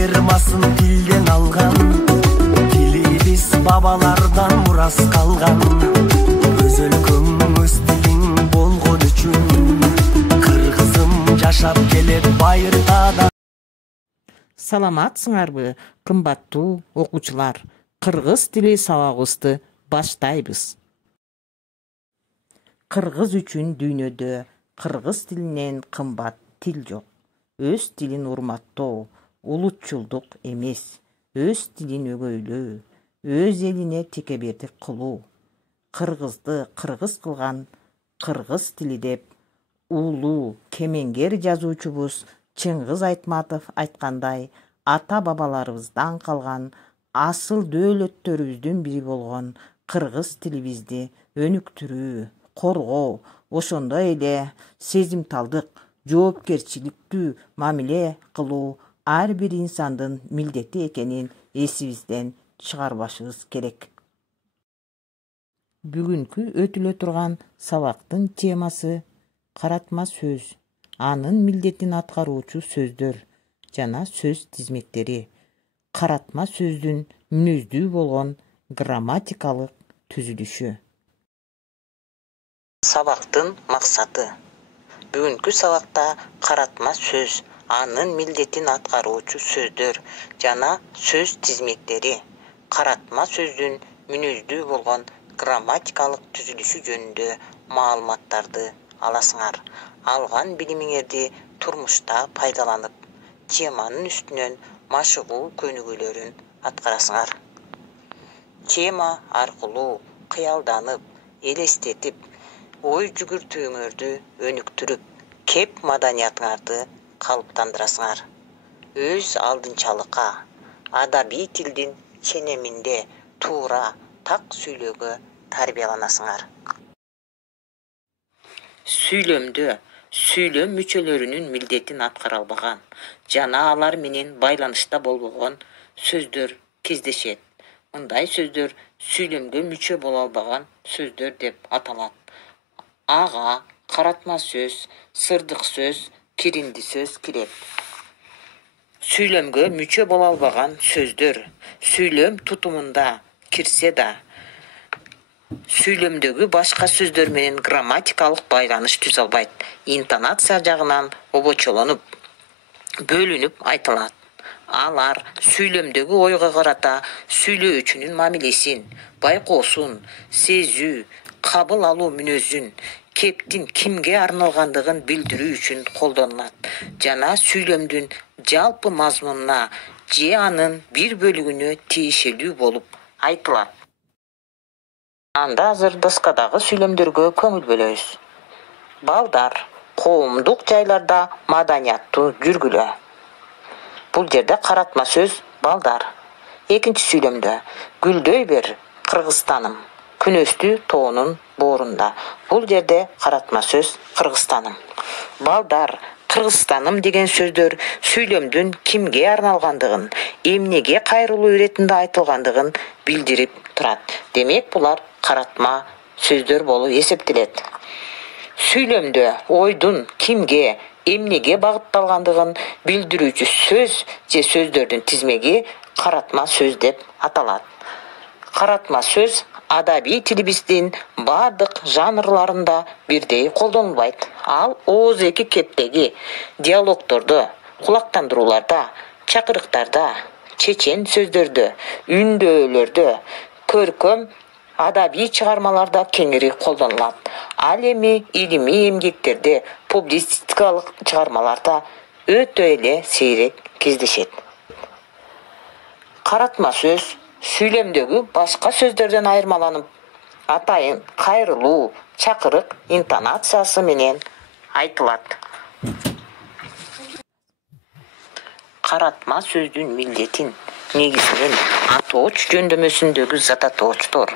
айырмасын тилден алган. Тилибиз бабалардан мурас калган. Өз өлкөң өз тилиң болгон үчүн кыргызым жашап келет байыртада. Саламатсыңарбы, кымбаттуу окуучулар? Кыргыз тили сабагыбызды баштайбыз. Кыргыз үчүн дүйнөдө кыргыз тилинен кымбат тил жок. Өз тилин урматтоо улутчулдук эмес. Өз тилин өгөйлөө, өз элине текебердик кылуу. Кыргызды кыргыз кылган кыргыз тили деп улуу кемеңгер жазуучубуз Чыңгыз Айтматов айткандай, ата бабаларыбыздан калган асыл дөөлөттөрүбүздүн бири болгон кыргыз тилибизди өнүктүрүү, коргоо, ошондой эле сезимталдык, жоопкерчиликтүү мамиле кылуу ар бир инсандын милдети экенин эсибизден чыгарбашыбыз керек. Бүгүнкү өтүлө турган сабактын темасы каратма сөз, анын милдетин аткаруучу сөздөр жана сөз тизмектери. Каратма сөздүн мүнөздүү болгон грамматикалык түзүлүшү. Сабактын максаты. Бүгүнкү сабакта каратма сөз, анын милдетин аткаруучу сөздөр жана сөз тизмектери. Каратма сөздүн мүнөздүү болгон грамматикалык түзүлүшү жөнүндө маалыматтарды аласыңар. Алган билимиңерди турмушта пайдаланып, теманын үстүнөн машыгуу көнүгүүлөрүн аткарасыңар. Тема аркылуу кыялданып, элестетип, ой жүгүртүүңөрдү өнүктүрүп, кеп маданиятыңарды калыптандырасыңар. Өз алдынчалыкка, адабий тилдин ченеминде туура, так сүйлөөгө тарбияланасыңар. Сүйлөмдө сүйлөм мүчөлөрүнүн милдетин аткара албаган жана алар менен байланышта болбогон сөздөр кездешет. Мындай сөздөр сүйлөмгө мүчө боло албаган сөздөр деп аталат. Ага каратма сөз, сырдык сөз, киринди сөз кирет. Сүйлөмгө мүчө боло албаган сөздөр сүйлөм тутумунда кирсе да, сүйлөмдөгү башка сөздөр менен грамматикалык байланыш түзө албайт. Интонация жагынан обочолонуп, бөлүнүп айтылат. Алар сүйлөмдөгү ойго карата сүйлөөчүнүн мамилесин, байкоосун, сезүү, кабыл алуу мүнөзүн, кептин кимге арналгандыгын билдирүү үчүн колдонулат жана сүйлөмдүн жалпы мазмунуна же анын бир бөлүгүнө тиешелүү болуп айтылат. Анда азыр доскадагы сүйлөмдөргө көңүл бөлөбүз. Балдар, коомдук жайларда маданияттуу жүргүлө. Бул жерде каратма сөз балдар. Экинчи сүйлөмдө гүлдөй бер Кыргызстаным, күнөстүү тоонун боорунда. Бул жерде каратма сөз Кыргызстаным. Балдар, Кыргызстаным деген сөздөр сүйлөмдүн кимге арналгандыгын, эмнеге кайрылуу иретинде айтылгандыгын билдирип турат. Демек булар каратма сөздөр болуп эсептелет. Сүйлөмдө ойдун кимге, эмнеге багытталгандыгын билдирүүчү сөз же сөздөрдүн тизмеги каратма сөз деп аталат. Каратма сөз адабий тилибиздин бардык жанрларында бирдей колдонулбайт. Ал ооз-эки кептеги диалогтордо, кулактандырууларда, чакырыктарда, чечен сөздөрдө, үндөөлөрдө, көркөм адабий чыгармаларда кеңири колдонулат. Ал эми илимий эмгектерде, публицистикалык чыгармаларда өтө эле сейрек кездешет. Каратма сөз сүйлөмдөгү башка сөздөрдөн айырмаланып, атайын кайрылуу, чакырык интонациясы менен айтылат. Каратма сөздүн милдетин негизинен атооч жөндөмөсүндөгү зататоочтор,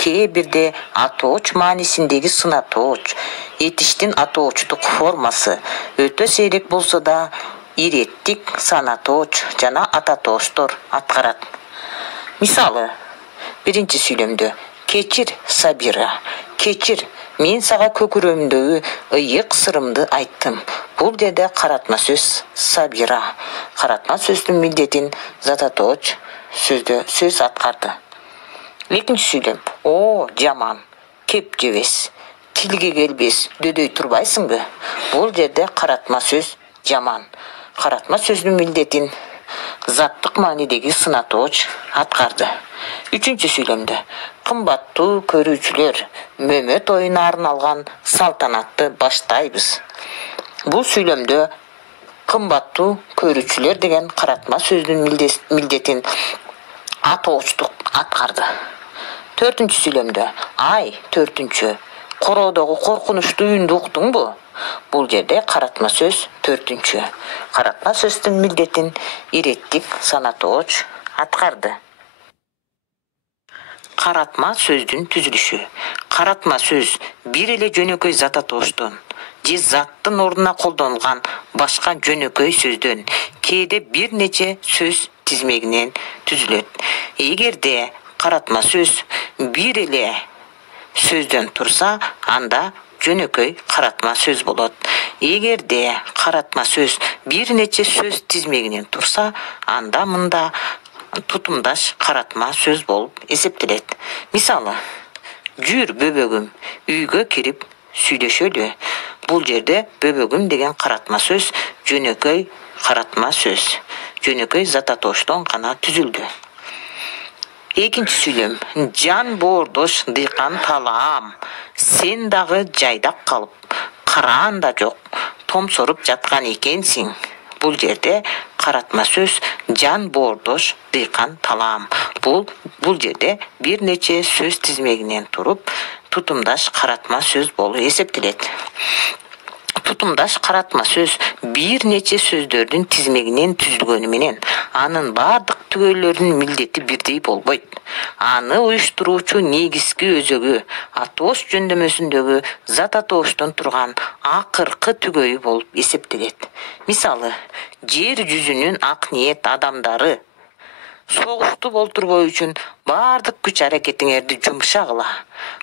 кээ бирде атооч маанисиндеги сынатооч, этиштин атоочтук формасы өтө сейрек болсо да иреттик санатооч жана ататоочтор аткарат. Мисалы, биринчи сүйлөмдө кечир Сабира, кечир, мен сага көкүрөмдөгү ыйык сырымды айттым. Бул жерде каратма сөз Сабира. Каратма сөздүн милдетин Зататооч сөз аткарды. Экинчи сүйлөм. О, жаман, кеп жебес, тилге келбес, дөдөй турбайсыңбы? Бул жерде каратма сөз жаман. Каратма сөздүн милдетин заттык маанидеги Сынатооч аткарды. Үчүнчү сүйлөмдө. Кымбаттуу көрүүчүлөр, мөмөт оюна арналган салтанатты баштайбыз. Бул сүйлөмдө кымбаттуу көрүүчүлөр деген каратма сөздүн милдетин атоочтук аткарды. Төртүнчү сүйлөмдө. Ай, төртүнчү. Короодогу коркунучтуу үндү уктуңбу? Бул жерде каратма сөз төртүнчү. Каратма сөздүн милдетин иреттик Санатооч аткарды. Каратма сөздүн түзүлүшү. Каратма сөз бир эле жөнөкөй Зататооштон же заттын ордуна колдонулган башка жөнөкөй сөздөн, кээде бир нече сөз тизмегинен түзүлөт. Эгерде каратма сөз бир эле сөздөн турса, анда жөнөкөй каратма сөз болот. Эгерде каратма сөз бир нече сөз тизмегинен турса, анда мында тутумдаш каратма сөз болуп эсептелет. Мисалы, жүр бөбөгүм, үйгө кирип сүйлөшөлү. Бул жерде бөбөгүм деген каратма сөз жөнөкөй каратма сөз. Жөнөкөй Зататооштон гана түзүлдү. Экинчи сүйлөм. Жан боордош дыйкан талаам, сен дагы жайдак калып, караан да жок, томсоруп жаткан экенсиң. Бул жерде каратма сөз жан боордош дыйкан талаам. Бул жерде бир нече сөз тизмегинен туруп, тутумдаш каратма сөз болуп эсептелет. Тутумдаш каратма сөз бир нече сөздөрдүн тизмегинен түзүлгөнү менен анын бардык түгөйлөрүнүн милдети бирдей болбойт. Аны уюштуруучу негизги өзөгү атоош жөндөмөсүндөгү Зататооштон турган акыркы түгөйү болуп эсептелет. Мисалы, жер жүзүнүн ак ниет адамдары согушту болтурбоо үчүн бардык күч аракетиңерди жумшагыла.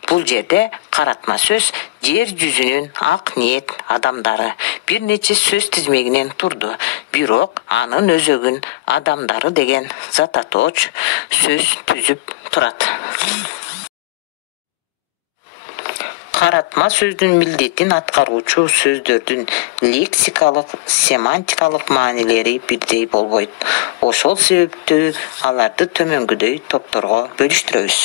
Бул жерде каратма сөз жер жүзүнүн ак ниет адамдары бир нече сөз тизмегинен турду, бирок анын өзөгүн адамдары деген Зататооч сөз түзүп турат. Каратма сөздүн милдетин аткаруучу сөздөрдүн лексикалык, семантикалык маанилери бирдей болбойт. Ошол себептүү аларды төмөнгүдөй топторго бөлүштүрөбүз.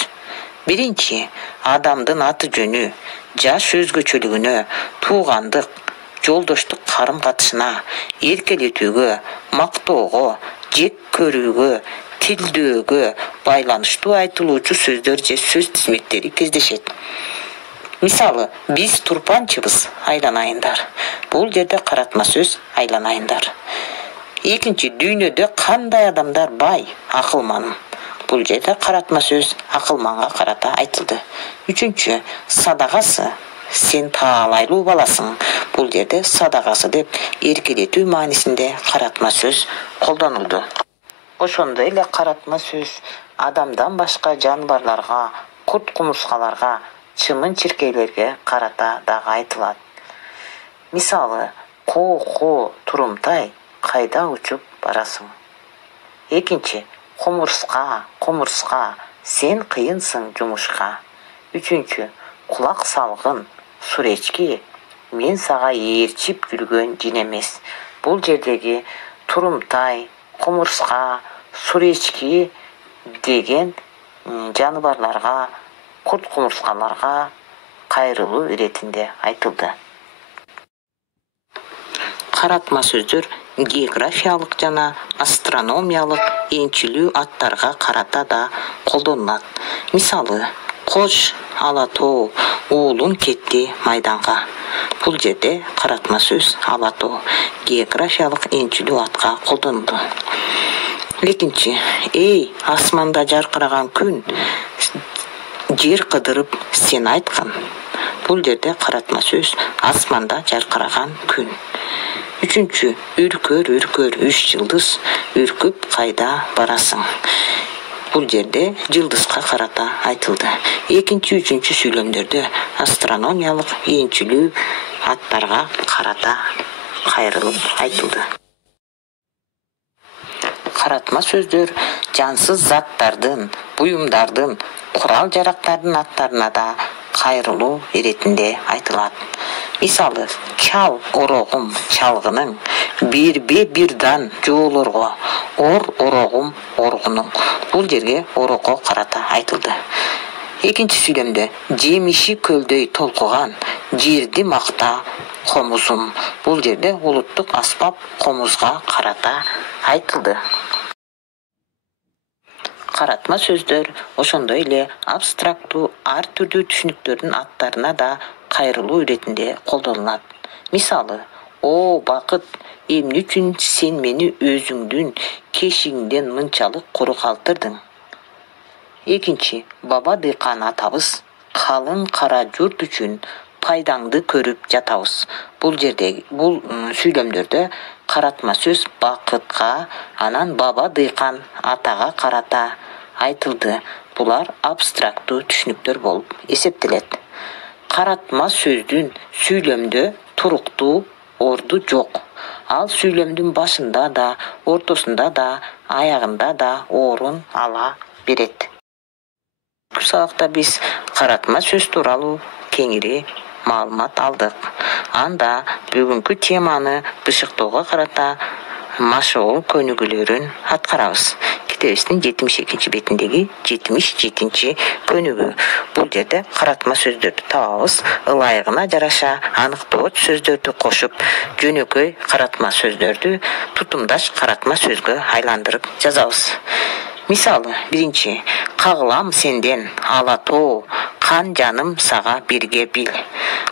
Биринчи, адамдын аты жөнү, жаш өзгөчөлүгүнө, туугандык, жолдоштук карым-катышына, эркелетүүгө, мактоого, жек көрүүгө, тилдөөгө байланыштуу айтылуучу сөздөр же сөз тизмектери кездешет. Мисалы, биз турпанчыбыз, айланайындар. Бул жерде каратма сөз айланайындар. Экинчи, дүйнөдө кандай адамдар бай, акылман. Бул жерде каратма сөз акылманга карата айтылды. Үчүнчү, садагасы, сен таалайлуу баласың. Бул жерде садагасы деп эркелетүү маанисинде каратма сөз колдонулду. Ошондой эле каратма сөз адамдан башка жаныбарларга, курт-кумурскаларга, чымын-чиркейлерге карата дагы айтылат. Мисалы, ко турумтай, кайда учуп барасың? Экинчи, комурска, сен кыйынсың жумушка. Үчүнчү, кулак салгын, суречки, мен сага ээрчип жүргөн жин эмес. Бул жердеги турумтай, комурска, суречки деген жаныбарларга, курт-кумурскаларга кайрылуу иретинде айтылды. Каратма сөздөр географиялык жана астрономиялык энчилүү аттарга карата да колдонулат. Мисалы, кош, ала тоо, уулум кетти майданга. Бул жерде каратма сөз ала тоо географиялык энчилүү атка колдонулду. Экинчи, эй, асманда жаркыраган күн, жер кыдырып сен айткан. Бул жерде каратма сөз асманда жаркыраган күн. Үчүнчү, үркөр, үч жылдыз, үркүп кайда барасың? Бул жерде жылдызга карата айтылды. Экинчи, үчүнчү сүйлөмдөрдө астрономиялык энчилүү аттарга карата кайрылып айтылды. Каратма сөздөр жансыз заттардын, буюмдардын, курал жарактардын аттарына да кайрылуу иретинде айтылат. Мисалы, чал орогум чалгының, бирбе бирдан жоолорго, орогум оргунуң. Бул жерге орого карата айтылды. Экинчи сүйлөмдө жемиши көлдөй толкуган, жерди макта комузум. Бул жерде улуттук аспап комузга карата айтылды. Каратма сөздөр ошондой эле абстрактуу ар түрдүү түшүнүктөрдүн аттарына да кайрылуу иретинде колдонулат. Мисалы, о бакыт, эмне үчүн сен мени өзүңдүн кешигиңден мынчалык куру калтырдың? Экинчи, баба дыйкан атабыз калың кара журт үчүн пайдаңды көрүп жатабыз. Бул сүйлөмдөрдө каратма сөз бакытка, анан баба дыйкан атага карата айтылды. Булар абстрактуу түшүнүктөр болуп эсептелет. Каратма сөздүн сүйлөмдө туруктуу орду жок. Ал сүйлөмдүн башында да, ортосунда да, аягында да орун ала берет. Бул сабакта биз каратма сөз тууралуу кеңири маалымат алдык. Анда бүгүнкү теманы бышыктоого карата машыгуу көнүгүүлөрүн аткарабыз. Китебибиздин 72 бетиндеги 77 көнүгүү. Бул жерде каратма сөздөрдү табабыз. Ылайыгына жараша аныктоочу сөздөрдү кошуп, жөнөкөй каратма сөздөрдү тутумдаш каратма сөзгө айландырып жазабыз. Мисалы, биринчи, кагылам сенден алатоо, кан жаным сага бирге бил.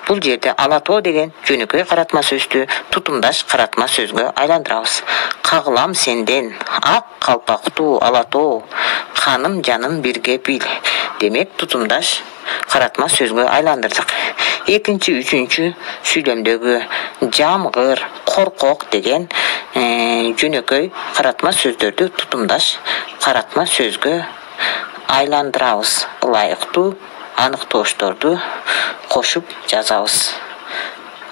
Бул жерде алатоо деген жөнөкөй каратма сөздү тутумдаш каратма сөзгө айландырабыз. Кагылам сенден ак калпактуу алатоо, каным жаным бирге бил. Демек, тутумдаш каратма сөзгө айландырдык. Экинчи, үчүнчү сүйлөмдөгү жамгыр, коркок деген жөнөкөй каратма сөздөрдү тутумдаш каратма сөзгө айландырабыз. Ылайыктуу аныктоочторду кошуп жазабыз.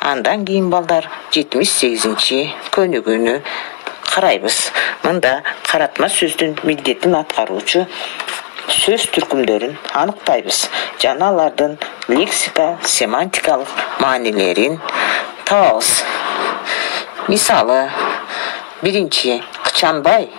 Андан кийин балдар 78 көнүгүүнү карайбыз. Мында каратма сөздүн милдетин аткаруучу сөз түркүмдөрүн аныктайбыз жана алардын лексика, семантикалык маанилерин табабыз. Мисалы, биринчи, кычанбай,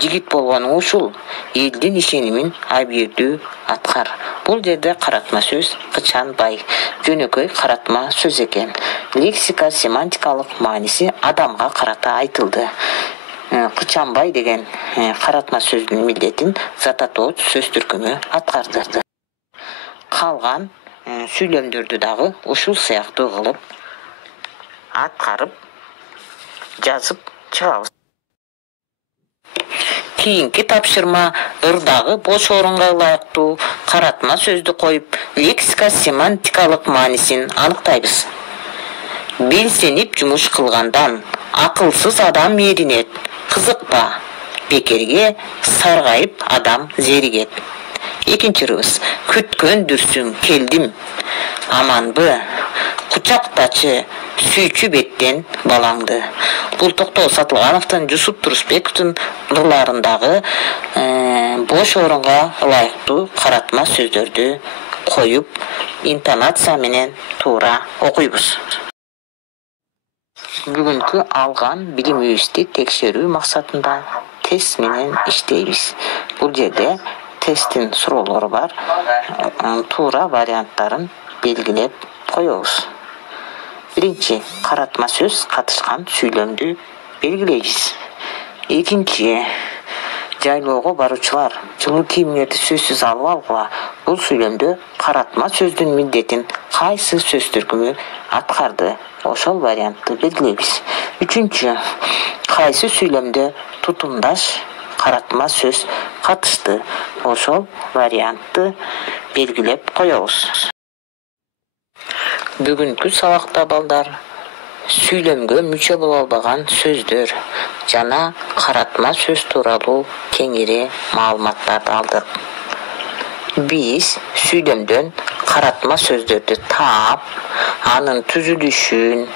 жигит болгонуң ушул, элдин ишенимин абийирдүү аткар. Бул жерде каратма сөз кычанбай, жөнөкөй каратма сөз экен. Лексика, семантикалык мааниси адамга карата айтылды. Кычанбай деген каратма сөздүн милдетин зататооч сөз түркүмү аткарды. Калган сүйлөмдөрдү дагы ушул сыяктуу кылып аткарып жазып чыгабыз. Кийинки тапшырма ырдагы бош орунга ылайыктуу каратма сөздү коюп, лексика семантикалык маанисин аныктайбыз. Белсенип жумуш кылгандан акылсыз адам меринет. Кызыкпа, бекерге саргайып адам зеригет. Экинчи ырыбыз. Күткөндүрсүң келдим. Аманбы, кучактачы, сүйчү беттен балаңды. Бул Токтоо Сатылгановдун, Жусуп Турусбековдун ырларындагы бош орунга ылайыктуу каратма сөздөрдү коюп, интонация менен туура окуйбуз. Бүгүнкү алган билимибизди текшерүү максатында тест менен иштейбиз. Бул жерде тесттин суроолору бар. Туура варианттарын белгилеп коебуз. Биринчи, каратма сөз катышкан сүйлөмдү белгилейбиз. Экинчи, жайлоого баруучулар жылуу кийимдерди сөзсүз алып алгыла. Бул сүйлөмдө каратма сөздүн милдетин кайсы сөз түркүмү аткарды? Ошол вариантты белгилейбиз. Үчүнчү, кайсы сүйлөмдө тутумдаш каратма сөз катышты? Ошол вариантты белгилеп коебуз. Бүгүнкү сабакта балдар сүйлөмгө мүчө боло албаган сөздөр жана каратма сөз тууралуу кеңири маалыматтарды алдык. Биз сүйлөмдөн каратма сөздөрдү таап, анын түзүлүшүн,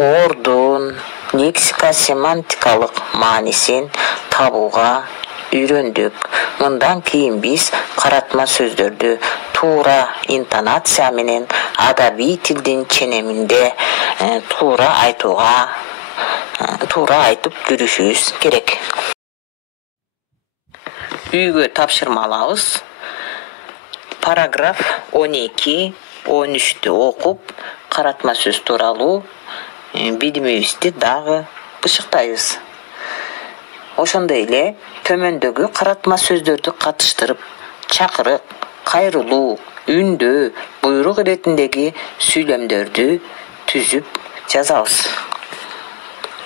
ордун лексика-семантикалык маанисин табууга үйрөндүк. Мындан кийин биз каратма сөздөрдү туура интонация менен адабий тилдин ченеминде туура айтып жүрүшүбүз керек. Үйгө тапшырма алабыз. Параграф 12-13'tü окуп, каратма сөз тууралуу билимибизди дагы бышыктайбыз. Ошондой эле төмөндөгү каратма сөздөрдү катыштырып, чакырык, кайрылуу, үндөө, буйрук иретиндеги сүйлөмдөрдү түзүп жазабыз.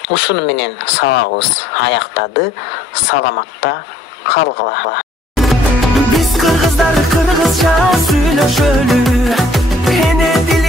Ушуну менен сабагыбыз аяктады. Саламатта калгыла. Biz kırgızlar kırgızca söylöşölü. Ene dil